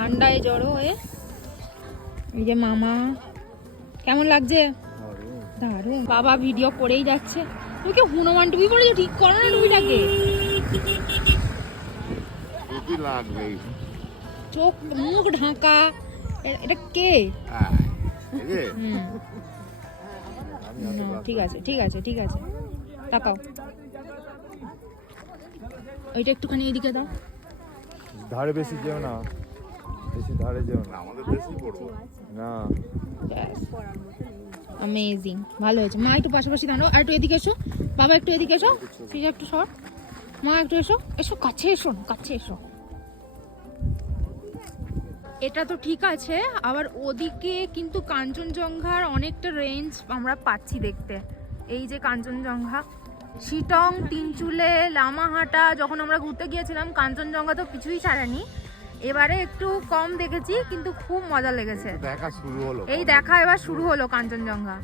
ঠান্ডায় জড়ো হয়ে। এই যে মামা, কেমন লাগছে? দারুণ। বাবা ভিডিও করেই যাচ্ছে। তুমি কি হনুমান টুপি পরেছো? ঠিক করো না টুপিটাকে। চোখ মুখ ঢাকা, এটা কে? ঠিক আছে ঠিক আছে ঠিক আছে, তাকাও। ওইটা একটুখানি এদিকে দাও। ধারে বেশি যেও না, বেশি ধারে যেও না, আমাদের বেশি পড়বো না। অ্যামেজিং, ভালো হয়েছে। মা একটু পাশাপাশি দাঁড়াও, আর একটু এদিকে এসো। বাবা একটু এদিকে এসো, ফিরে একটু সর। মা একটু এসো, এসো কাছে এসো, কাছে এসো। এটা তো ঠিক আছে, আবার ওদিকে কিন্তু কাঞ্চনজঙ্ঘার অনেকটা রেঞ্জ আমরা পাচ্ছি দেখতে। এই যে কাঞ্চনজঙ্ঘা, শিটং, তিনচুলে, লামাহাটা যখন আমরা ঘুরতে গিয়েছিলাম কাঞ্চনজঙ্ঘা তো কিছুই ছাড়েনি। এবারে একটু কম দেখেছি কিন্তু খুব মজা লেগেছে। দেখা শুরু হলো, এই দেখা এবার শুরু হলো কাঞ্চনজঙ্ঘা।